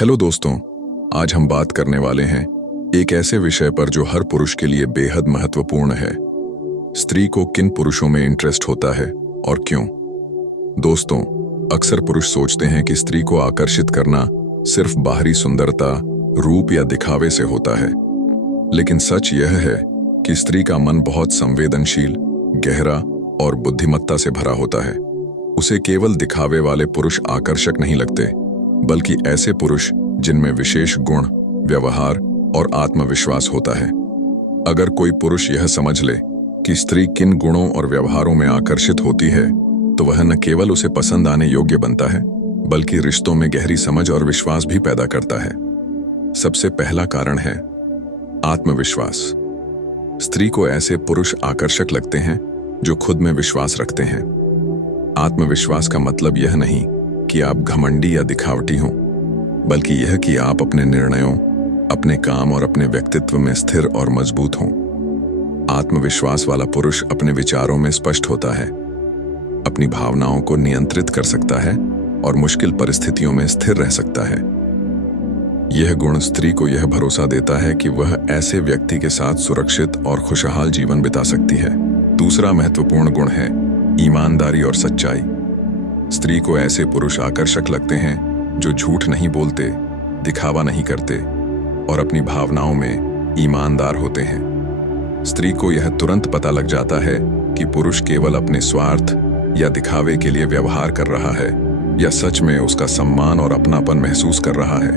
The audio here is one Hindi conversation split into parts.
हेलो दोस्तों, आज हम बात करने वाले हैं एक ऐसे विषय पर जो हर पुरुष के लिए बेहद महत्वपूर्ण है। स्त्री को किन पुरुषों में इंटरेस्ट होता है और क्यों? दोस्तों, अक्सर पुरुष सोचते हैं कि स्त्री को आकर्षित करना सिर्फ बाहरी सुंदरता, रूप या दिखावे से होता है। लेकिन सच यह है कि स्त्री का मन बहुत संवेदनशील, गहरा और बुद्धिमत्ता से भरा होता है। उसे केवल दिखावे वाले पुरुष आकर्षक नहीं लगते, बल्कि ऐसे पुरुष जिनमें विशेष गुण, व्यवहार और आत्मविश्वास होता है। अगर कोई पुरुष यह समझ ले कि स्त्री किन गुणों और व्यवहारों में आकर्षित होती है, तो वह न केवल उसे पसंद आने योग्य बनता है, बल्कि रिश्तों में गहरी समझ और विश्वास भी पैदा करता है। सबसे पहला कारण है आत्मविश्वास। स्त्री को ऐसे पुरुष आकर्षक लगते हैं जो खुद में विश्वास रखते हैं। आत्मविश्वास का मतलब यह नहीं कि आप घमंडी या दिखावटी हों, बल्कि यह कि आप अपने निर्णयों, अपने काम और अपने व्यक्तित्व में स्थिर और मजबूत हों। आत्मविश्वास वाला पुरुष अपने विचारों में स्पष्ट होता है, अपनी भावनाओं को नियंत्रित कर सकता है और मुश्किल परिस्थितियों में स्थिर रह सकता है। यह गुण स्त्री को यह भरोसा देता है कि वह ऐसे व्यक्ति के साथ सुरक्षित और खुशहाल जीवन बिता सकती है। दूसरा महत्वपूर्ण गुण है ईमानदारी और सच्चाई। स्त्री को ऐसे पुरुष आकर्षक लगते हैं जो झूठ नहीं बोलते, दिखावा नहीं करते और अपनी भावनाओं में ईमानदार होते हैं। स्त्री को यह तुरंत पता लग जाता है कि पुरुष केवल अपने स्वार्थ या दिखावे के लिए व्यवहार कर रहा है या सच में उसका सम्मान और अपनापन महसूस कर रहा है।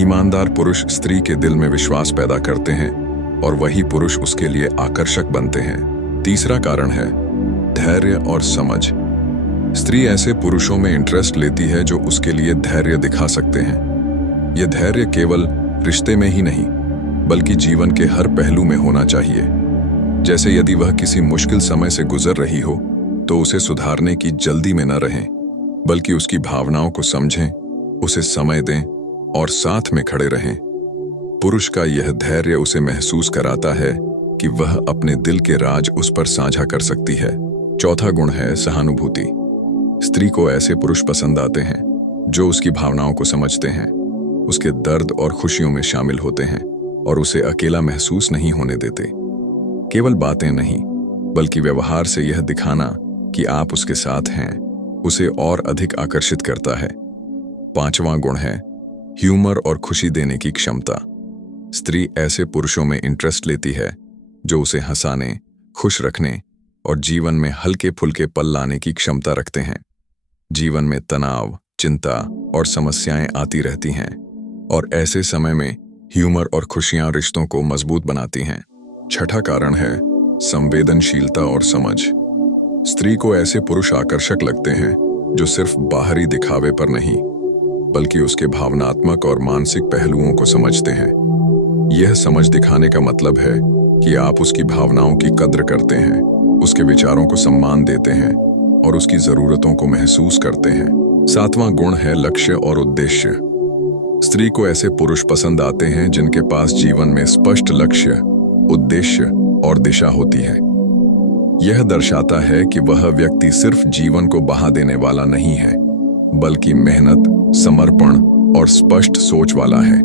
ईमानदार पुरुष स्त्री के दिल में विश्वास पैदा करते हैं और वही पुरुष उसके लिए आकर्षक बनते हैं। तीसरा कारण है धैर्य और समझ। स्त्री ऐसे पुरुषों में इंटरेस्ट लेती है जो उसके लिए धैर्य दिखा सकते हैं। यह धैर्य केवल रिश्ते में ही नहीं, बल्कि जीवन के हर पहलू में होना चाहिए। जैसे यदि वह किसी मुश्किल समय से गुजर रही हो, तो उसे सुधारने की जल्दी में न रहें, बल्कि उसकी भावनाओं को समझें, उसे समय दें और साथ में खड़े रहें। पुरुष का यह धैर्य उसे महसूस कराता है कि वह अपने दिल के राज उस पर साझा कर सकती है। चौथा गुण है सहानुभूति। स्त्री को ऐसे पुरुष पसंद आते हैं जो उसकी भावनाओं को समझते हैं, उसके दर्द और खुशियों में शामिल होते हैं और उसे अकेला महसूस नहीं होने देते। केवल बातें नहीं, बल्कि व्यवहार से यह दिखाना कि आप उसके साथ हैं, उसे और अधिक आकर्षित करता है। पांचवां गुण है ह्यूमर और खुशी देने की क्षमता। स्त्री ऐसे पुरुषों में इंटरेस्ट लेती है जो उसे हंसाने, खुश रखने और जीवन में हल्के फुल्के पल लाने की क्षमता रखते हैं। जीवन में तनाव, चिंता और समस्याएं आती रहती हैं, और ऐसे समय में ह्यूमर और खुशियां रिश्तों को मजबूत बनाती हैं। छठा कारण है संवेदनशीलता और समझ। स्त्री को ऐसे पुरुष आकर्षक लगते हैं जो सिर्फ बाहरी दिखावे पर नहीं, बल्कि उसके भावनात्मक और मानसिक पहलुओं को समझते हैं। यह समझ दिखाने का मतलब है कि आप उसकी भावनाओं की कद्र करते हैं, उसके विचारों को सम्मान देते हैं और उसकी जरूरतों को महसूस करते हैं। सातवां गुण है लक्ष्य और उद्देश्य। स्त्री को ऐसे पुरुष पसंद आते हैं जिनके पास जीवन में स्पष्ट लक्ष्य, उद्देश्य और दिशा होती है। यह दर्शाता है कि वह व्यक्ति सिर्फ जीवन को बहा देने वाला नहीं है, बल्कि मेहनत, समर्पण और स्पष्ट सोच वाला है।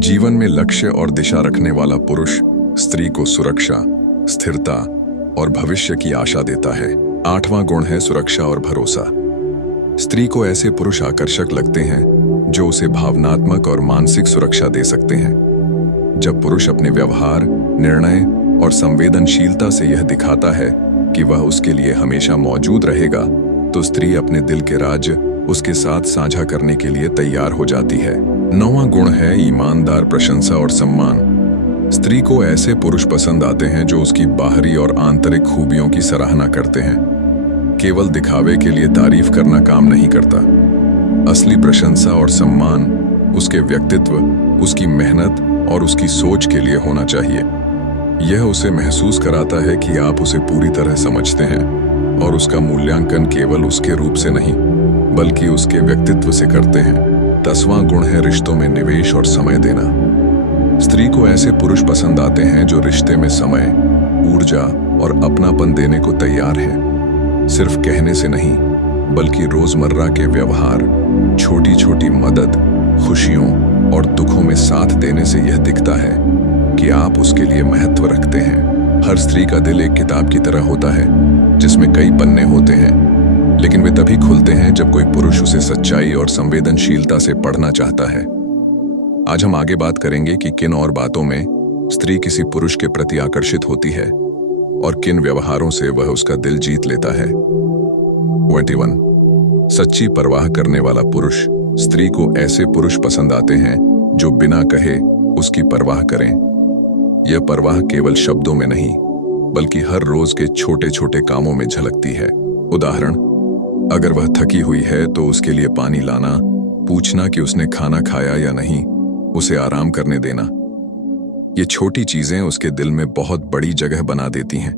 जीवन में लक्ष्य और दिशा रखने वाला पुरुष स्त्री को सुरक्षा, स्थिरता और भविष्य की आशा देता है। आठवां गुण है सुरक्षा और भरोसा। स्त्री को ऐसे पुरुष आकर्षक लगते हैं जो उसे भावनात्मक और मानसिक सुरक्षा दे सकते हैं। जब पुरुष अपने व्यवहार, निर्णय और संवेदनशीलता से यह दिखाता है कि वह उसके लिए हमेशा मौजूद रहेगा, तो स्त्री अपने दिल के राज उसके साथ साझा करने के लिए तैयार हो जाती है। नौवां गुण है ईमानदार प्रशंसा और सम्मान। स्त्री को ऐसे पुरुष पसंद आते हैं जो उसकी बाहरी और आंतरिक खूबियों की सराहना करते हैं। केवल दिखावे के लिए तारीफ करना काम नहीं करता। असली प्रशंसा और सम्मान उसके व्यक्तित्व, उसकी मेहनत और उसकी सोच के लिए होना चाहिए। यह उसे महसूस कराता है कि आप उसे पूरी तरह समझते हैं और उसका मूल्यांकन केवल उसके रूप से नहीं, बल्कि उसके व्यक्तित्व से करते हैं। 10वां गुण है रिश्तों में निवेश और समय देना। स्त्री को ऐसे पुरुष पसंद आते हैं जो रिश्ते में समय, ऊर्जा और अपनापन देने को तैयार हैं। सिर्फ कहने से नहीं, बल्कि रोजमर्रा के व्यवहार, छोटी छोटी मदद खुशियों और दुखों में साथ देने से यह दिखता है कि आप उसके लिए महत्व रखते हैं। हर स्त्री का दिल एक किताब की तरह होता है जिसमें कई पन्ने होते हैं, लेकिन वे तभी खुलते हैं जब कोई पुरुष उसे सच्चाई और संवेदनशीलता से पढ़ना चाहता है। आज हम आगे बात करेंगे कि किन और बातों में स्त्री किसी पुरुष के प्रति आकर्षित होती है और किन व्यवहारों से वह उसका दिल जीत लेता है। 21 सच्ची परवाह करने वाला पुरुष। स्त्री को ऐसे पुरुष पसंद आते हैं जो बिना कहे उसकी परवाह करें। यह परवाह केवल शब्दों में नहीं बल्कि हर रोज के छोटे छोटे कामों में झलकती है। उदाहरण, अगर वह थकी हुई है तो उसके लिए पानी लाना, पूछना कि उसने खाना खाया या नहीं, उसे आराम करने देना। ये छोटी चीजें उसके दिल में बहुत बड़ी जगह बना देती हैं।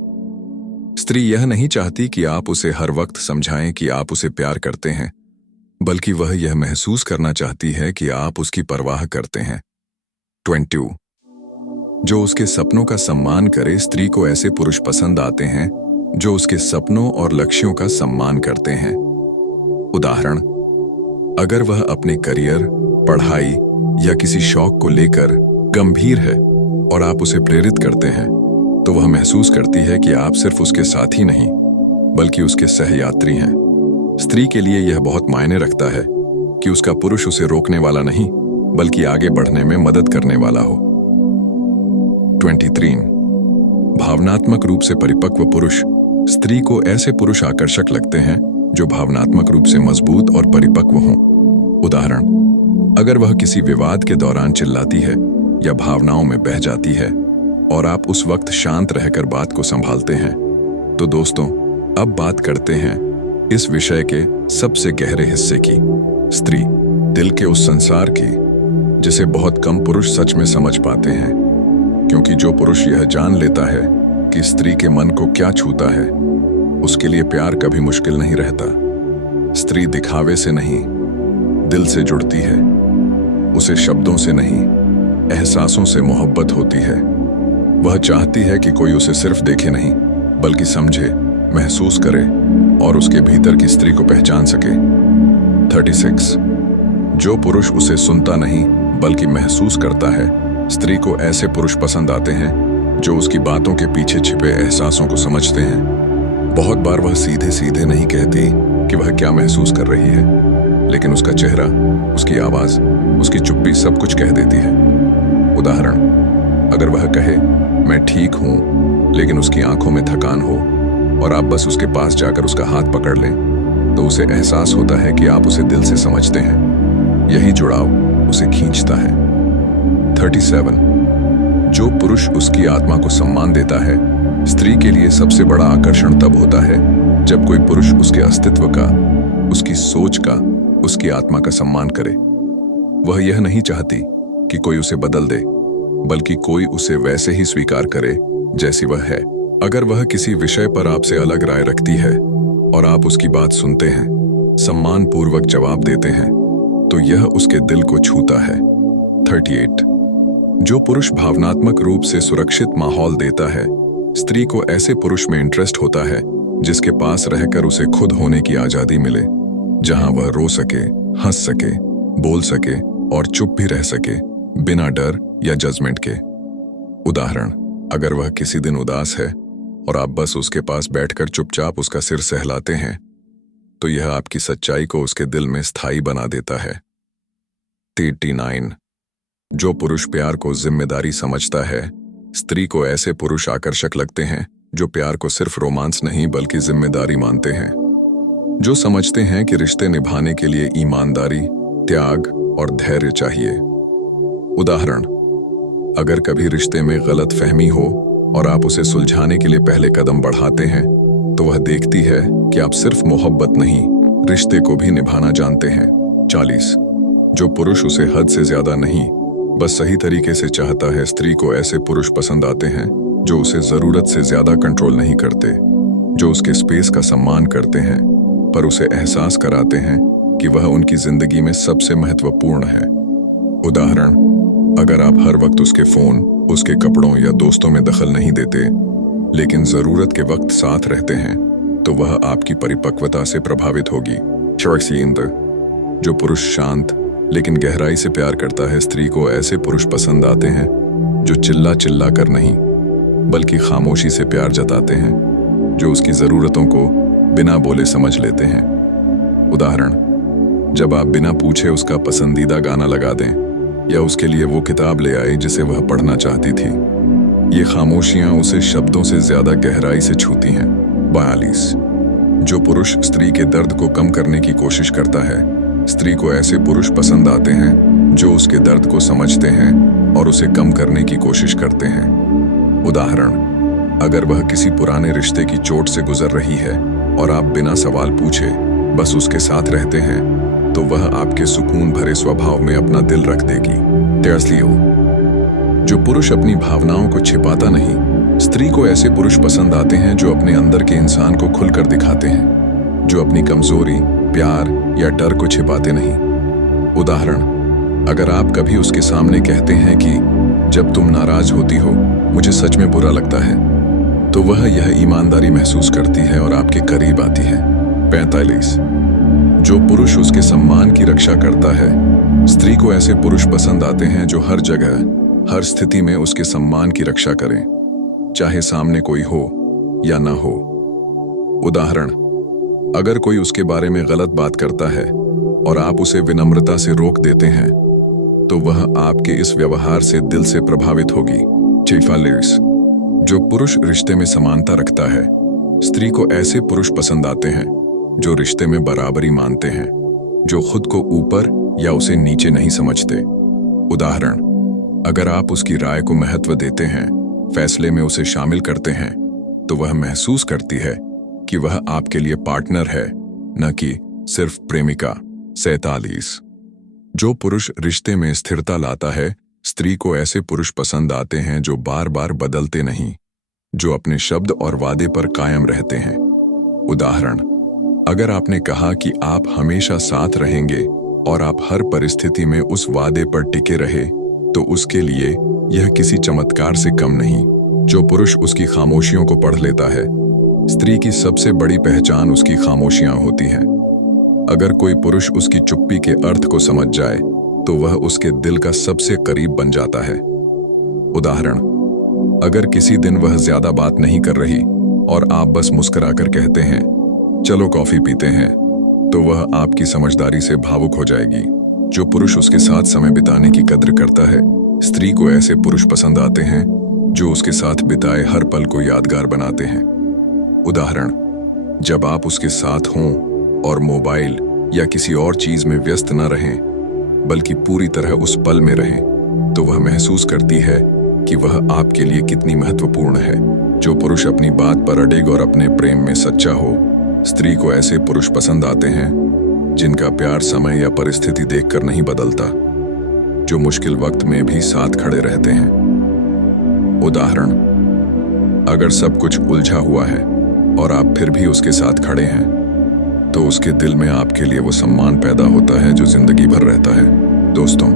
स्त्री यह नहीं चाहती कि आप उसे हर वक्त समझाएं कि आप उसे प्यार करते हैं, बल्कि वह यह महसूस करना चाहती है कि आप उसकी परवाह करते हैं। 22 जो उसके सपनों का सम्मान करे। स्त्री को ऐसे पुरुष पसंद आते हैं जो उसके सपनों और लक्ष्यों का सम्मान करते हैं। उदाहरण, अगर वह अपने करियर, पढ़ाई या किसी शौक को लेकर गंभीर है और आप उसे प्रेरित करते हैं, तो वह महसूस करती है कि आप सिर्फ उसके साथी नहीं बल्कि उसके सहयात्री हैं। स्त्री के लिए यह बहुत मायने रखता है कि उसका पुरुष उसे रोकने वाला नहीं बल्कि आगे बढ़ने में मदद करने वाला हो। 23 भावनात्मक रूप से परिपक्व पुरुष। स्त्री को ऐसे पुरुष आकर्षक लगते हैं जो भावनात्मक रूप से मजबूत और परिपक्व हों। उदाहरण, अगर वह किसी विवाद के दौरान चिल्लाती है या भावनाओं में बह जाती है और आप उस वक्त शांत रहकर बात को संभालते हैं। तो दोस्तों, अब बात करते हैं इस विषय के सबसे गहरे हिस्से की, स्त्री, दिल के उस संसार की जिसे बहुत कम पुरुष सच में समझ पाते हैं। क्योंकि जो पुरुष यह जान लेता है कि स्त्री के मन को क्या छूता है, उसके लिए प्यार कभी मुश्किल नहीं रहता। स्त्री दिखावे से नहीं, दिल से जुड़ती है। उसे शब्दों से नहीं, एहसासों से मोहब्बत होती है। वह चाहती है कि कोई उसे सिर्फ देखे नहीं बल्कि समझे, महसूस करे और उसके भीतर की स्त्री को पहचान सके। 36 जो पुरुष उसे सुनता नहीं बल्कि महसूस करता है। स्त्री को ऐसे पुरुष पसंद आते हैं जो उसकी बातों के पीछे छिपे एहसासों को समझते हैं। बहुत बार वह सीधे सीधे नहीं कहती कि वह क्या महसूस कर रही है, लेकिन उसका चेहरा, उसकी आवाज, उसकी चुप्पी सब कुछ कह देती है। उदाहरण, अगर वह कहे मैं ठीक हूं लेकिन उसकी आंखों में थकान हो और आप बस उसके पास जाकर उसका हाथ पकड़ लें, तो उसे एहसास होता है कि आप उसे दिल से समझते हैं। यही जुड़ाव उसे खींचता है। 37 जो पुरुष उसकी आत्मा को सम्मान देता है। स्त्री के लिए सबसे बड़ा आकर्षण तब होता है जब कोई पुरुष उसके अस्तित्व का, उसकी सोच का, उसकी आत्मा का सम्मान करे। वह यह नहीं चाहती कि कोई उसे बदल दे, बल्कि कोई उसे वैसे ही स्वीकार करे जैसी वह है। अगर वह किसी विषय पर आपसे अलग राय रखती है और आप उसकी बात सुनते हैं, सम्मान पूर्वक जवाब देते हैं, तो यह उसके दिल को छूता है। 38 जो पुरुष भावनात्मक रूप से सुरक्षित माहौल देता है। स्त्री को ऐसे पुरुष में इंटरेस्ट होता है जिसके पास रहकर उसे खुद होने की आजादी मिले, जहां वह रो सके, हंस सके, बोल सके और चुप भी रह सके बिना डर या जजमेंट के। उदाहरण, अगर वह किसी दिन उदास है और आप बस उसके पास बैठकर चुपचाप उसका सिर सहलाते हैं, तो यह आपकी सच्चाई को उसके दिल में स्थायी बना देता है। 39 जो पुरुष प्यार को जिम्मेदारी समझता है। स्त्री को ऐसे पुरुष आकर्षक लगते हैं जो प्यार को सिर्फ रोमांस नहीं बल्कि जिम्मेदारी मानते हैं, जो समझते हैं कि रिश्ते निभाने के लिए ईमानदारी, त्याग और धैर्य चाहिए। उदाहरण, अगर कभी रिश्ते में गलत फहमी हो और आप उसे सुलझाने के लिए पहले कदम बढ़ाते हैं, तो वह देखती है कि आप सिर्फ मोहब्बत नहीं, रिश्ते को भी निभाना जानते हैं। 40 जो पुरुष उसे हद से ज्यादा नहीं, बस सही तरीके से चाहता है। स्त्री को ऐसे पुरुष पसंद आते हैं जो उसे जरूरत से ज्यादा कंट्रोल नहीं करते, जो उसके स्पेस का सम्मान करते हैं पर उसे एहसास कराते हैं कि वह उनकी जिंदगी में सबसे महत्वपूर्ण है। उदाहरण, अगर आप हर वक्त उसके फोन, उसके कपड़ों या दोस्तों में दखल नहीं देते, लेकिन जरूरत के वक्त साथ रहते हैं, तो वह आपकी परिपक्वता से प्रभावित होगी। जो पुरुष शांत लेकिन गहराई से प्यार करता है। स्त्री को ऐसे पुरुष पसंद आते हैं जो चिल्ला चिल्ला कर नहीं, बल्कि खामोशी से प्यार जताते हैं, जो उसकी ज़रूरतों को बिना बोले समझ लेते हैं। उदाहरण, जब आप बिना पूछे उसका पसंदीदा गाना लगा दें या उसके लिए वो किताब ले आए जिसे वह पढ़ना चाहती थी। ये खामोशियां उसे शब्दों से ज्यादा गहराई से छूती हैं। 42। जो पुरुष स्त्री के दर्द को कम करने की कोशिश करता है। स्त्री को ऐसे पुरुष पसंद आते हैं जो उसके दर्द को समझते हैं और उसे कम करने की कोशिश करते हैं। उदाहरण, अगर वह किसी पुराने रिश्ते की चोट से गुजर रही है और आप बिना सवाल पूछे बस उसके साथ रहते हैं, तो वह आपके सुकून भरे स्वभाव में अपना दिल रख देगी। 43। जो पुरुष अपनी भावनाओं को छिपाता नहीं। स्त्री को ऐसे पुरुष पसंद आते हैं जो अपने अंदर के इंसान को खुलकर दिखाते हैं, जो अपनी कमजोरी, प्यार या डर को छिपाते नहीं। उदाहरण, अगर आप कभी उसके सामने कहते हैं कि जब तुम नाराज होती हो मुझे सच में बुरा लगता है, तो वह यह ईमानदारी महसूस करती है और आपके करीब आती है। 45। जो पुरुष उसके सम्मान की रक्षा करता है। स्त्री को ऐसे पुरुष पसंद आते हैं जो हर जगह, हर स्थिति में उसके सम्मान की रक्षा करें, चाहे सामने कोई हो या ना हो। उदाहरण, अगर कोई उसके बारे में गलत बात करता है और आप उसे विनम्रता से रोक देते हैं, तो वह आपके इस व्यवहार से दिल से प्रभावित होगी। 46। जो पुरुष रिश्ते में समानता रखता है। स्त्री को ऐसे पुरुष पसंद आते हैं जो रिश्ते में बराबरी मानते हैं, जो खुद को ऊपर या उसे नीचे नहीं समझते। उदाहरण, अगर आप उसकी राय को महत्व देते हैं, फैसले में उसे शामिल करते हैं, तो वह महसूस करती है कि वह आपके लिए पार्टनर है, न कि सिर्फ प्रेमिका। 47। जो पुरुष रिश्ते में स्थिरता लाता है। स्त्री को ऐसे पुरुष पसंद आते हैं जो बार बार बदलते नहीं, जो अपने शब्द और वादे पर कायम रहते हैं। उदाहरण, अगर आपने कहा कि आप हमेशा साथ रहेंगे और आप हर परिस्थिति में उस वादे पर टिके रहे, तो उसके लिए यह किसी चमत्कार से कम नहीं। जो पुरुष उसकी खामोशियों को पढ़ लेता है। स्त्री की सबसे बड़ी पहचान उसकी खामोशियां होती हैं। अगर कोई पुरुष उसकी चुप्पी के अर्थ को समझ जाए, तो वह उसके दिल का सबसे करीब बन जाता है। उदाहरण, अगर किसी दिन वह ज्यादा बात नहीं कर रही और आप बस मुस्कुराकर कहते हैं चलो कॉफी पीते हैं, तो वह आपकी समझदारी से भावुक हो जाएगी। जो पुरुष उसके साथ समय बिताने की कद्र करता है। स्त्री को ऐसे पुरुष पसंद आते हैं जो उसके साथ बिताए हर पल को यादगार बनाते हैं। उदाहरण, जब आप उसके साथ हों और मोबाइल या किसी और चीज में व्यस्त न रहें, बल्कि पूरी तरह उस पल में रहें, तो वह महसूस करती है कि वह आपके लिए कितनी महत्वपूर्ण है। जो पुरुष अपनी बात पर अड़ेग और अपने प्रेम में सच्चा हो। स्त्री को ऐसे पुरुष पसंद आते हैं जिनका प्यार समय या परिस्थिति देखकर नहीं बदलता, जो मुश्किल वक्त में भी साथ खड़े रहते हैं। उदाहरण, अगर सब कुछ उलझा हुआ है और आप फिर भी उसके साथ खड़े हैं, तो उसके दिल में आपके लिए वो सम्मान पैदा होता है जो जिंदगी भर रहता है। दोस्तों,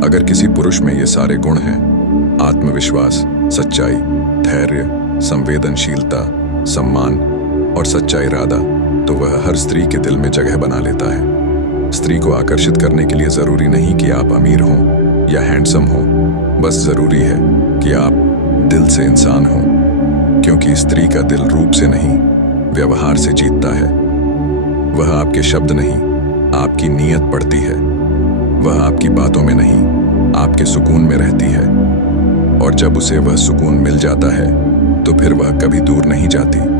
अगर किसी पुरुष में ये सारे गुण हैं, आत्मविश्वास, सच्चाई, धैर्य, संवेदनशीलता, सम्मान और सच्चा इरादा, तो वह हर स्त्री के दिल में जगह बना लेता है। स्त्री को आकर्षित करने के लिए जरूरी नहीं कि आप अमीर हों या हैंडसम हों, बस जरूरी है कि आप दिल से इंसान हों, क्योंकि स्त्री का दिल रूप से नहीं, व्यवहार से जीतता है। वह आपके शब्द नहीं, आपकी नीयत पढ़ती है। वह आपकी बातों में नहीं, आपके सुकून में रहती है। और जब उसे वह सुकून मिल जाता है, तो फिर वह कभी दूर नहीं जाती।